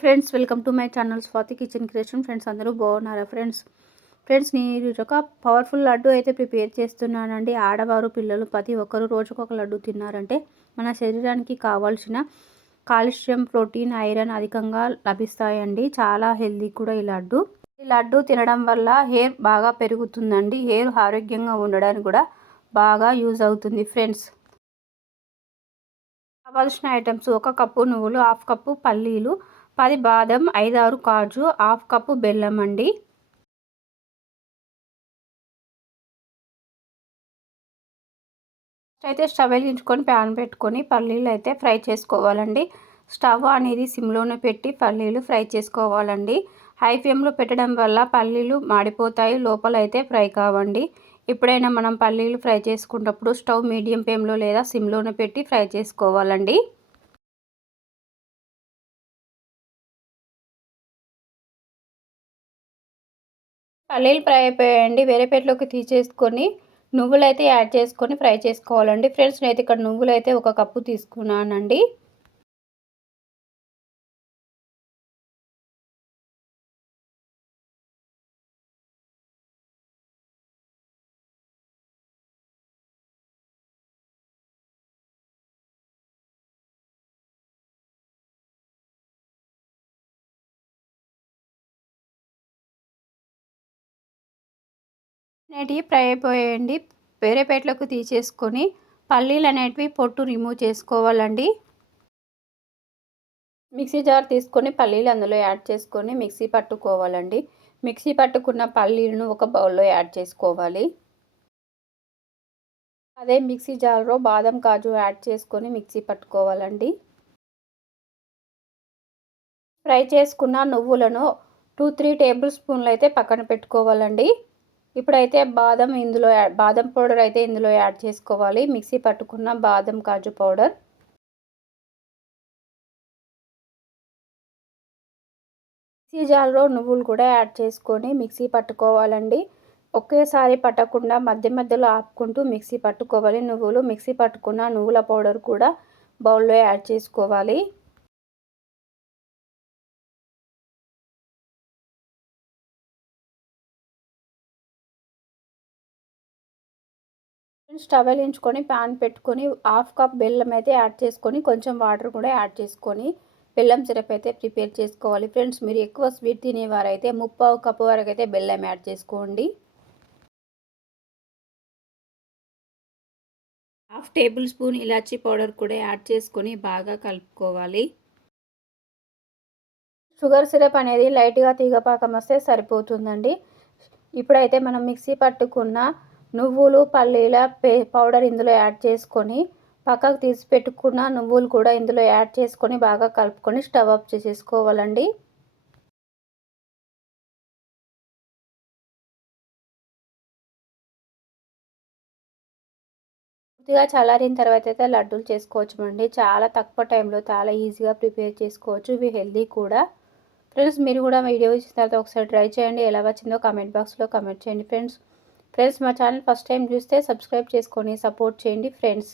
Friends welcome to my channel Swathi kitchen creation. Friends అందరూ బాగున్నారా friends? Friends నేను ఒక పవర్ఫుల్ లడ్డు అయితే ప్రిపేర్ చేస్తున్నానండి. ఆడవారు పిల్లలు ప్రతి ఒక్కరు రోజుకు ఒక లడ్డు తిన్నారంటే మన శరీరానికి కావాల్సిన కాల్షియం ప్రోటీన్ ఐరన్ అధికంగా లభిస్తాయండి. చాలా హెల్దీ కూడా ఈ లడ్డు. ఈ లడ్డు తినడం వల్ల హెయిర్ బాగా పెరుగుతుందండి. హెయిర్ ఆరోగ్యంగా ఉండడానికి కూడా బాగా యూజ్ అవుతుంది ఫ్రెండ్స్. కావాల్సిన ఐటమ్స్ ఒక కప్పు నువ్వులు హాఫ్ కప్పు పల్లీలు పది బాదం ఐదారు కాజు హాఫ్ కప్పు బెల్లం అండి. అయితే స్టవ్ వెలిగించుకొని ప్యాన్ పెట్టుకొని పల్లీలు అయితే ఫ్రై చేసుకోవాలండి. స్టవ్ అనేది సిమ్లోనే పెట్టి పల్లీలు ఫ్రై చేసుకోవాలండి. హై ఫ్లేమ్లో పెట్టడం వల్ల పల్లీలు మాడిపోతాయి లోపల అయితే ఫ్రై కావండి. ఎప్పుడైనా మనం పల్లీలు ఫ్రై చేసుకున్నప్పుడు స్టవ్ మీడియం ఫ్లేమ్లో లేదా సిమ్లోనే పెట్టి ఫ్రై చేసుకోవాలండి. పల్లీలు ఫ్రై అయిపోయాయండి. వేరే ప్లేట్లోకి తీసేసుకొని నువ్వులు అయితే యాడ్ చేసుకొని ఫ్రై చేసుకోవాలండి. ఫ్రెండ్స్ నేనైతే ఇక్కడ నువ్వులు అయితే ఒక కప్పు తీసుకున్నానండి. అనేటివి ఫ్రై అయిపోయాయండి వేరే ప్లేట్లోకి తీసేసుకొని పల్లీలు అనేటివి పొట్టు రిమూవ్ చేసుకోవాలండి. మిక్సీ జార్ తీసుకొని పల్లీలు అందులో యాడ్ చేసుకొని మిక్సీ పట్టుకోవాలండి. మిక్సీ పట్టుకున్న పల్లీలను ఒక బౌల్లో యాడ్ చేసుకోవాలి. అదే మిక్సీ జార్లో బాదం కాజు యాడ్ చేసుకొని మిక్సీ పట్టుకోవాలండి. ఫ్రై చేసుకున్న నువ్వులను టూ త్రీ టేబుల్ స్పూన్లు అయితే పక్కన పెట్టుకోవాలండి. ఇప్పుడైతే బాదం ఇందులో బాదం పౌడర్ అయితే ఇందులో యాడ్ చేసుకోవాలి. మిక్సీ పట్టుకున్న బాదం కాజు పౌడర్. మిక్సీ జార్లో నువ్వులు కూడా యాడ్ చేసుకొని మిక్సీ పట్టుకోవాలండి. ఒకేసారి పట్టకుండా మధ్య మధ్యలో ఆపుకుంటూ మిక్సీ పట్టుకోవాలి. నువ్వులు మిక్సీ పట్టుకున్న నువ్వుల పౌడర్ కూడా బౌల్లో యాడ్ చేసుకోవాలి. స్టవ్ వేయించుకొని ప్యాన్ పెట్టుకొని హాఫ్ కప్ బెల్లం అయితే యాడ్ చేసుకొని కొంచెం వాటర్ కూడా యాడ్ చేసుకొని బెల్లం సిరప్ అయితే ప్రిపేర్ చేసుకోవాలి. ఫ్రెండ్స్ మీరు ఎక్కువ స్వీట్ తినేవారైతే ముప్పావు కప్పు వరకు అయితే బెల్లం యాడ్ చేసుకోండి. హాఫ్ టేబుల్ స్పూన్ ఇలాచీ పౌడర్ కూడా యాడ్ చేసుకొని బాగా కలుపుకోవాలి. షుగర్ సిరప్ అనేది లైట్గా తీగపాకం వస్తే సరిపోతుందండి. ఇప్పుడైతే మనం మిక్సీ పట్టుకున్న నువ్వులు పల్లీల పే పౌడర్ ఇందులో యాడ్ చేసుకొని పక్కకు తీసి పెట్టుకున్న నువ్వులు కూడా ఇందులో యాడ్ చేసుకొని బాగా కలుపుకొని స్టవ్ ఆఫ్ చేసేసుకోవాలండి. పూర్తిగా చల్లారిన తర్వాత అయితే లడ్డూలు చేసుకోవచ్చు అండి చాలా తక్కువ టైంలో చాలా ఈజీగా ప్రిపేర్ చేసుకోవచ్చు. ఇవి హెల్దీ కూడా. ఫ్రెండ్స్ మీరు కూడా వీడియో ఇచ్చిన తర్వాత ఒకసారి ట్రై చేయండి. ఎలా వచ్చిందో కామెంట్ బాక్స్లో కామెంట్ చేయండి ఫ్రెండ్స్. ఫ్రెండ్స్ మా ఛానల్ ఫస్ట్ టైం చూస్తే సబ్స్క్రైబ్ చేసుకొని సపోర్ట్ చేయండి ఫ్రెండ్స్